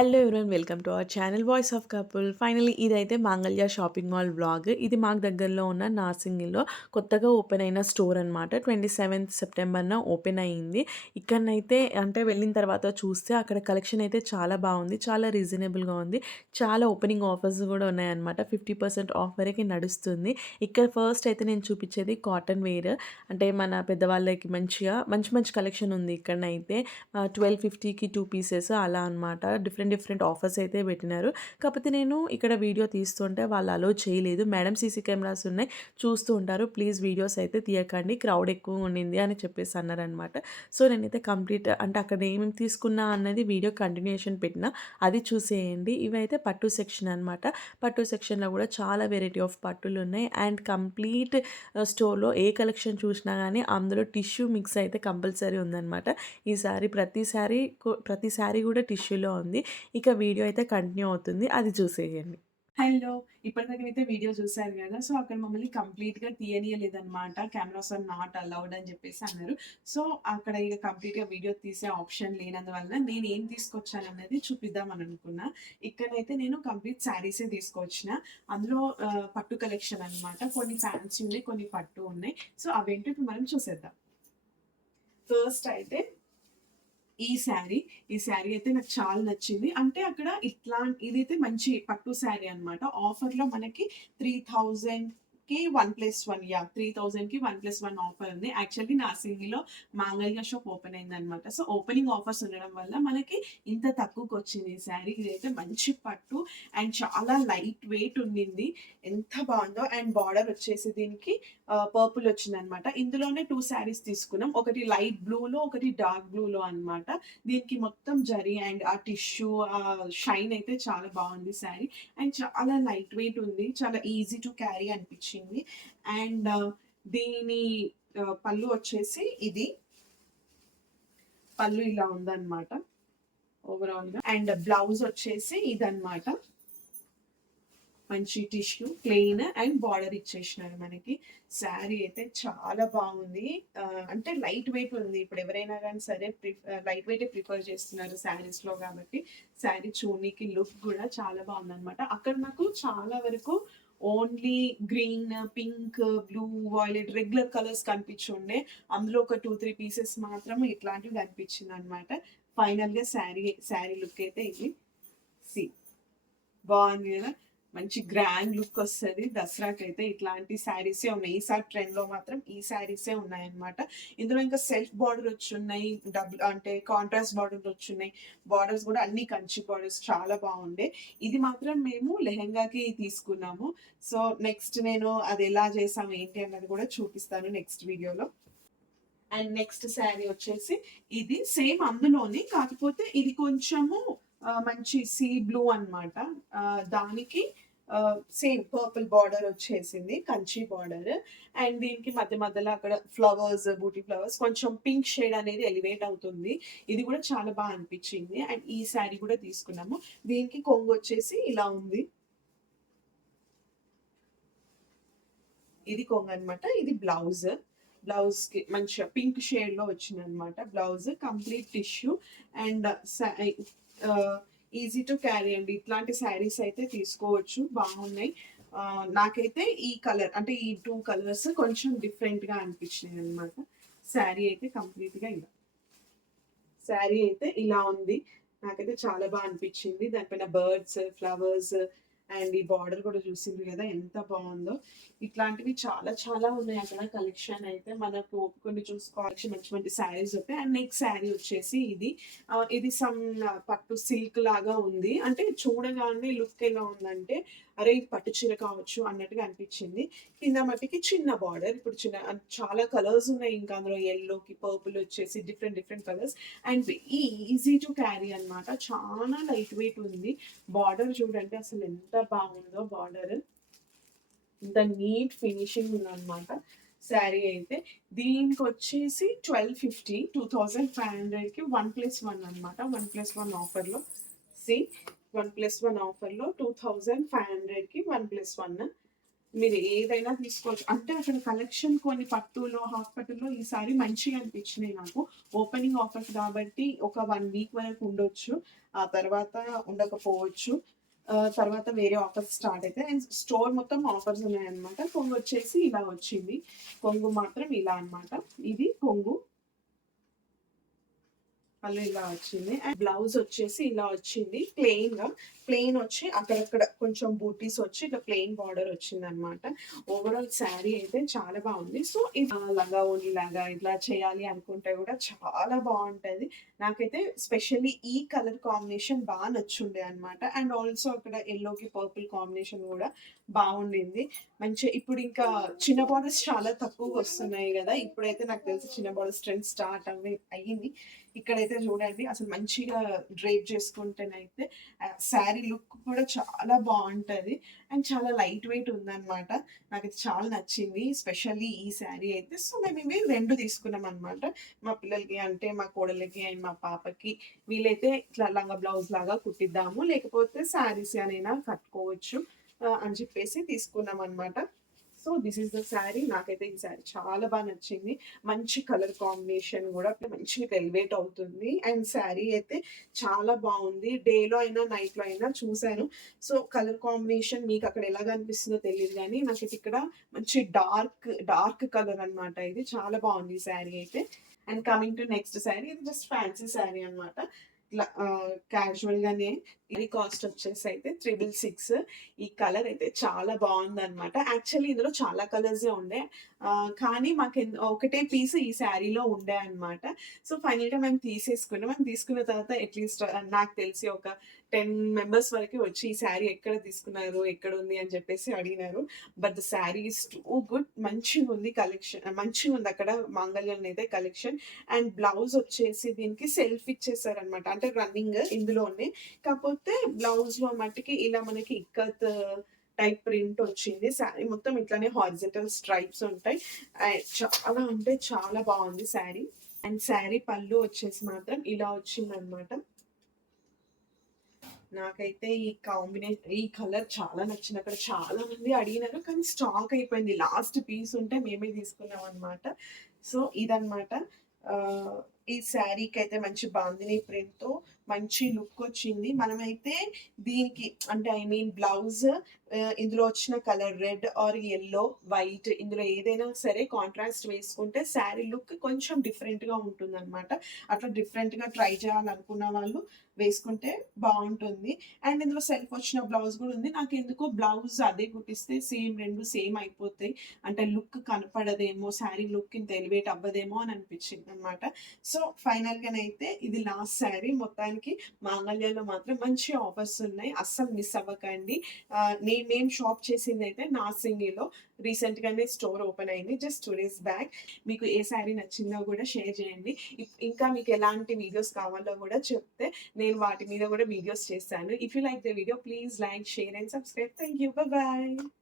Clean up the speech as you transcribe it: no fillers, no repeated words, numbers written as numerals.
Hello everyone welcome to our channel voice of couple. Finally ఇదైతే మాంగళ్య shopping mall vlog. ఇది మాకు దగ్గరలో ఉన్న నార్సింగిలో కొత్తగా ఓపెన్ అయిన స్టోర్ అనమాట. 27th సెప్టెంబర్న ఓపెన్ అయింది. ఇక్కడనైతే అంటే వెళ్ళిన తర్వాత చూస్తే అక్కడ కలెక్షన్ అయితే చాలా బాగుంది. చాలా రీజనబుల్గా ఉంది. చాలా ఓపెనింగ్ ఆఫర్స్ కూడా ఉన్నాయన్నమాట. 50% ఆఫ్ వరకు నడుస్తుంది. ఇక్కడ ఫస్ట్ అయితే నేను చూపించేది కాటన్ వేర్, అంటే మన పెద్దవాళ్ళకి మంచిగా మంచి మంచి కలెక్షన్ ఉంది ఇక్కడనైతే. 1250కి 2 పీసెస్ అలా అనమాట. డిఫరెంట్ ఆఫర్స్ అయితే పెట్టినారు. కాకపోతే నేను ఇక్కడ వీడియో తీస్తుంటే వాళ్ళు అలో చేయలేదు. మేడం సీసీ కెమెరాస్ ఉన్నాయి, చూస్తూ ఉంటారు, ప్లీజ్ వీడియోస్ అయితే తీయకండి, క్రౌడ్ ఎక్కువ ఉండింది అని చెప్పేసి అన్నారనమాట. సో నేనైతే కంప్లీట్ అంటే అక్కడ ఏమేమి తీసుకున్నా అన్నది వీడియో కంటిన్యూషన్ పెట్టిన, అది చూసేయండి. ఇవైతే పట్టు సెక్షన్ అనమాట. పట్టు సెక్షన్లో కూడా చాలా వెరైటీ ఆఫ్ పట్టులు ఉన్నాయి. అండ్ కంప్లీట్ స్టోర్లో ఏ కలెక్షన్ చూసినా కానీ అందులో టిష్యూ మిక్స్ అయితే కంపల్సరీ ఉందన్నమాట. ఈసారి ప్రతి శారీ కూడా టిష్యూలో ఉంది. ఇక వీడియో అయితే కంటిన్యూ అవుతుంది, అది చూసేయండి. హలో! ఇప్పటిదాకనైతే వీడియో చూసారు గదా! సో, అక్కడ మమ్మల్ని కంప్లీట్‌గా తీయనీయలేదనమాట. కెమెరాస్ ఆర్ నాట్ అలౌడ్ అని జెప్పేసి అన్నారు. సో, అక్కడ ఇగ కంప్లీట్‌గా వీడియో తీసే ఆప్షన్ లేనందువలన నేనేం తీసుకొచ్చానన్నది చూపిద్దామని అనుకున్నా. ఇక్కడనైతే నేను కంప్లీట్ శారీసే తీసుకొచ్చిన. అందులో పట్టు కలెక్షన్ అనమాట. కొన్ని ఫ్యాన్సీ ఉన్నాయి, కొన్ని పట్టు ఉన్నాయి. సో, అవేంటో ఇప్పుడు మనం చూసేద్దాం. ఫస్ట్ అయితే ఈ శారీ అయితే నాకు చాలా నచ్చింది. అంటే అక్కడ ఇదైతే మంచి పట్టు శారీ అన్నమాట. ఆఫర్‌లో మనకి 3000కి 1+1 3000కి 1+1 ఆఫర్ ఉంది. యాక్చువల్లీ నార్సింగిలో మాంగళ్య షాప్ ఓపెన్ అయిందన్నమాట. సో, ఓపెనింగ్ ఆఫర్స్ ఉండడం వల్ల మనకి ఇంత తక్కువకొచ్చింది ఈ శారీ. ఇదైతే మంచి పట్టు అండ్ చాలా లైట్ వెయిట్ ఉండింది. ఎంత బావుందో. అండ్ బార్డర్ వచ్చేసి దీనికి పర్పుల్ వచ్చిందనమాట. ఇందులోనే 2 శారీస్ తీసుకున్నాం. ఒకటి లైట్ బ్లూలో, ఒకటి డార్క్ బ్లూలో అన్నమాట. దీనికి మొత్తం జరీ అండ్ ఆ టిష్యూ షైన్ అయితే చాలా బాగుంది శారీ. అండ్ చాలా లైట్ వెయిట్ ఉంది. చాలా ఈజీ టు క్యారీ అనిపించింది. అండ్ దీని పళ్ళు వచ్చేసి ఇది. పళ్ళు ఇలా ఉందన్నమాట ఓవరాల్‌గా. అండ్ బ్లౌజ్ వచ్చేసి ఇదన్నమాట. మంచి టిష్యూ ప్లెయిన్ అండ్ బార్డర్ ఇచ్చేసినారు మనకి. శారీ అయితే చాలా బాగుంది. అంటే లైట్ వెయిట్ ఉంది. ఇప్పుడు ఎవరైనా కానీ సరే లైట్ వెయిటే ప్రిఫర్ చేస్తున్నారు శారీస్‌లో కాబట్టి, శారీ చూడనీకి లుక్ కూడా చాలా బాగుందనమాట. అక్కడ నాకు చాలా వరకు only green, pink, blue, violet regular colours కనిపించుండే. అందులో ఒక 2, 3 పీసెస్ మాత్రం ఇట్లాంటివి కనిపించిందనమాట. ఫైనల్‌గా శారీ లుక్ అయితే ఇది. సి బాగుంది కదా! మంచి గ్రాండ్ లుక్ వస్తది. దసరాకైతే ఇట్లాంటి శారీసే ఉన్నాయి. ఈసారి ట్రెండ్‌లో మాత్రం ఈ శారీసే ఉన్నాయన్నమాట. ఇందులో ఇంకా సెల్ఫ్ బార్డర్ వచ్చున్నాయి. అంటే కాంట్రాస్ట్ బార్డర్ వచ్చున్నాయి. బార్డర్స్ కూడా అన్ని కంచి బార్డర్స్ చాలా బాగుండే. ఇది మాత్రం మేము లెహెంగాకి తీసుకున్నాము. సో, నెక్స్ట్ నేను అది ఎలా చేసాం ఏంటి అన్నది కూడా చూపిస్తాను నెక్స్ట్ వీడియోలో. అండ్ నెక్స్ట్ శారీ వచ్చేసి ఇది సేమ్ అందులోనే, కాకపోతే ఇది కొంచెము మంచి సీ బ్లూ అన్నమాట. దానికి సేమ్ పర్పుల్ బార్డర్ వచ్చేసింది, కంచి బార్డర్. అండ్ దీనికి మధ్య మధ్యలో అక్కడ ఫ్లవర్స్, బూటీ ఫ్లవర్స్, కొంచెం పింక్ షేడ్ అనేది ఎలివేట్ అవుతుంది. ఇది కూడా చాలా బాగా అనిపించింది. అండ్ ఈ శారీ కూడా తీసుకున్నాము. దీనికి కొంగు వచ్చేసి ఇలా ఉంది. ఇది కొంగు అన్నమాట. ఇది బ్లౌజ్. బ్లౌజ్‌కి మంచిగా పింక్ షేడ్‌లో వచ్చిందనమాట blouse. Complete tissue and easy to carry అండి. ఇట్లాంటి శారీస్ అయితే తీసుకోవచ్చు, బాగున్నాయి. నాకైతే ఈ కలర్ అంటే ఈ 2 కలర్స్ కొంచెం డిఫరెంట్‌గా అనిపించినాయి అనమాట. శారీ అయితే కంప్లీట్‌గా ఇలా. శారీ అయితే ఇలా ఉంది. నాకైతే చాలా బా అనిపించింది. దానిపైన బర్డ్స్, ఫ్లవర్స్ అండ్ ఈ బార్డర్ కూడా చూసిండ్రు కదా ఎంత బావుందో. ఇట్లాంటివి చాలా చాలా ఉన్నాయి అక్కడ కలెక్షన్ అయితే. మనకు ఓపికుండి చూసుకోవచ్చు. మంచి మంచి శారీస్ ఉంటాయి. అండ్ నెక్స్ట్ శారీ వచ్చేసి ఇది. ఇది పట్టు సిల్క్ లాగా ఉంది. అంటే చూడగానే లుక్ ఎలా ఉందంటే, అరే! ఇది పట్టు చీర కావచ్చు అన్నట్టుగా అనిపించింది. కింద మట్టికి చిన్న బార్డర్. ఇప్పుడు చాలా కలర్స్ ఉన్నాయి. ఇంకా అందులో యెల్లోకి పర్పుల్ వచ్చేసి different different colours. And easy to carry అన్నమాట. చాలా లైట్ వెయిట్ ఉంది. బార్డర్ చూడండి అసలు ఎంత బాగుందో బార్డర్. ఇంత నీట్ ఫినిషింగ్ ఉందన్నమాట శారీ అయితే. దీనికొచ్చేసి 1250, 2500కి 1+1 అన్నమాట. 1+1 ఆఫర్‌లో. సి 1+1 ఆఫర్‌లో 2500కి 1+1. మీరు ఏదైనా తీసుకోవచ్చు. అంటే అక్కడ కలెక్షన్ కొన్ని పట్టులో, హాఫ్ పట్టులో ఈసారి మంచిగా అనిపించినాయి నాకు. ఓపెనింగ్ ఆఫర్స్ కాబట్టి ఒక 1 వీక్ వరకు ఉండొచ్చు. ఆ తర్వాత ఉండకపోవచ్చు. తర్వాత వేరే ఆఫర్స్ స్టార్ట్ అయితాయి. అండ్ స్టోర్ మొత్తం ఆఫర్స్ ఉన్నాయన్నమాట. కొంగొచ్చేసి ఇలా వచ్చింది. కొంగు మాత్రం ఇలా అన్నమాట. ఇది కొంగు. అలా ఇలా వచ్చింది. అండ్ బ్లౌజ్ వచ్చేసి ఇలా వచ్చింది ప్లెయిన్‌గా. ప్లెయిన్ వచ్చి అక్కడక్కడ కొంచెం బూటీస్ వచ్చి ఇట్లా ప్లెయిన్ బార్డర్ వచ్చిందనమాట. ఓవరాల్ శారీ అయితే చాలా బాగుంది. సో, ఇది లంగా ఓణి లాగా ఇట్లా చేయాలి అనుకుంటే కూడా చాలా బావుంటది. నాకైతే స్పెషల్లీ ఈ కలర్ కాంబినేషన్ నచ్చుండే అనమాట. అండ్ ఆల్సో అక్కడ యెల్లోకి పర్పుల్ కాంబినేషన్ కూడా బావుండింది. ఇప్పుడు ఇంకా చిన్న బార్డర్స్ చాలా తక్కువగొస్తున్నాయి గదా! ఇప్పుడైతే నాకు తెలిసి చిన్న బార్డర్స్ ట్రెండ్ స్టార్ట్ అయ్యింది. ఇక్కడైతే చూడండి అసలు మంచిగా డ్రేప్ చేసుకుంటేనైతే శారీ లుక్ కూడా చాలా బావుంటది. అండ్ చాలా లైట్ వెయిట్ ఉందనమాట. నాకైతే చాలా నచ్చింది. స్పెషల్లీ ఈ శారీ అయితే. సో, మేమివి 2 తీసుకున్నామనమాట. మా పిల్లలకి అంటే మా కోడళ్ళకి అండ్ మా పాపకి వీలైతే ఇట్లా లంగా బ్లౌజ్ లాగా కుట్టిద్దాము. లేకపోతే శారీస్ అనైనా కట్టుకోవచ్చు అని చెప్పేసి తీసుకున్నామనమాట. So, this is the sari. నాకైతే ఈ శారీ చాలా నచ్చింది. మంచి కలర్ కాంబినేషన్ గూడా మంచిగా ఎలివేట్ అవుతుంది. అండ్ శారీ అయితే చాలా బావుంది. డేలో అయినా, నైట్‌లో అయినా చూసాను. సో, కలర్ కాంబినేషన్ మీకక్కడ ఎలాగ అనిపిస్తుందో తెలీదు గానీ, నాకైతే ఇక్కడ మంచి డార్క్ కలర్ అన్నమాట ఇది. చాలా బావుంది ఈ శారీ అయితే. And coming to next sari. ఇది జస్ట్ ఫ్యాన్సీ శారీ అన్నమాట. ఇట్లా క్యాజువల్‌గానే ఇది కాస్ట్ వచ్చేసైతే 666. ఈ కలర్ అయితే చాలా బావుందనమాట. యాక్చువల్లీ ఇందులో చాలా కలర్సే ఉండే. కానీ ఒకటే పీస్ ఈ శారీలో ఉండే అనమాట. సో, ఫైనల్‌గా మేము తీసేసుకున్నాం. మేము తీసుకున్న తర్వాత అట్‌లీస్ట్ నాకు తెలిసి ఒక 10 మెంబర్స్ వరకి వచ్చి ఈ శారీ ఎక్కడ తీసుకున్నారు? ఎక్కడుంది? అని చెప్పేసి అడిగినారు. But the sari is too good. మంచిగుంది కలెక్షన్. మంచిగుంది అక్కడ మాంగళ్యంలో కలెక్షన్. అండ్ బ్లౌజ్ వచ్చేసి దీనికి సెల్ఫ్ ఇచ్చేసారనమాట. అంటే రన్నింగ్ ఇందులోనే. కాకపోతే బ్లౌజ్‌లో మట్టికి ఇలా మనకి ఇక్కత్ టైప్ ప్రింట్ వచ్చింది. శారీ మొత్తం ఇట్లనే హారిజాంటల్ స్ట్రైప్స్ ఉంటాయి. చాలా అంటే చాలా బావుంది శారీ. అండ్ శారీ పళ్ళు వచ్చేసి మాత్రం ఇలా వచ్చిందనమాట. నాకైతే ఈ కలర్ చాలా నచ్చింది. అక్కడ చాలా మంది అడిగినారు. కానీ స్టాక్ అయిపోయింది. లాస్ట్ పీస్ ఉంటే మేమే తీసుకున్నామనమాట. సో, ఇదనమాట. ఈ శారీకైతే మంచి బాందిని ప్రింట్‌తో మంచి లుకొచ్చింది. మనమైతే దీనికి అంటే ఐ మీన్ బ్లౌజ్ ఇందులో వచ్చిన colour red or yellow, white ఇందులో ఏదైనా సరే కాంట్రాస్ట్ వేసుకుంటే శారీ లుక్ కొంచెం డిఫరెంట్‌గా ఉంటుందనమాట. అట్లా డిఫరెంట్‌గా ట్రై చేయాలనుకున్న వాళ్ళు వేసుకుంటే బావుంటుంది. అండ్ ఇందులో సెల్ఫ్ వచ్చిన బ్లౌజ్ గూడా ఉంది. నాకెందుకో బ్లౌజ్ అదే కుట్టిస్తే 2 సేమ్ అయిపోతాయి. అంటే లుక్ కనపడదేమో, శారీ లుక్ ఇంత ఎలివేట్ అవ్వదేమో అని అనిపించిందనమాట. సో, ఫైనల్‌గానైతే ఇది లాస్ట్ శారీ. మొత్తానికి మాంగళ్యలో మాత్రం మంచి ఆఫర్స్ ఉన్నాయి. అస్సలు మిస్ అవ్వకండి. మేము షాప్ చేసిందైతే నార్సింగిలో. రీసెంట్‌గానే స్టోర్ ఓపెన్ అయింది. Just 2 days back. మీకు ఏ శారీ నచ్చిందో గూడా షేర్ చేయండి. ఇంకా మీకు ఎలాంటి వీడియోస్ కావాలో గూడా చెప్తే నేను వాటి మీద గూడా వీడియోస్ చేస్తాను. If you like the video please like, share and subscribe. Thank you. By.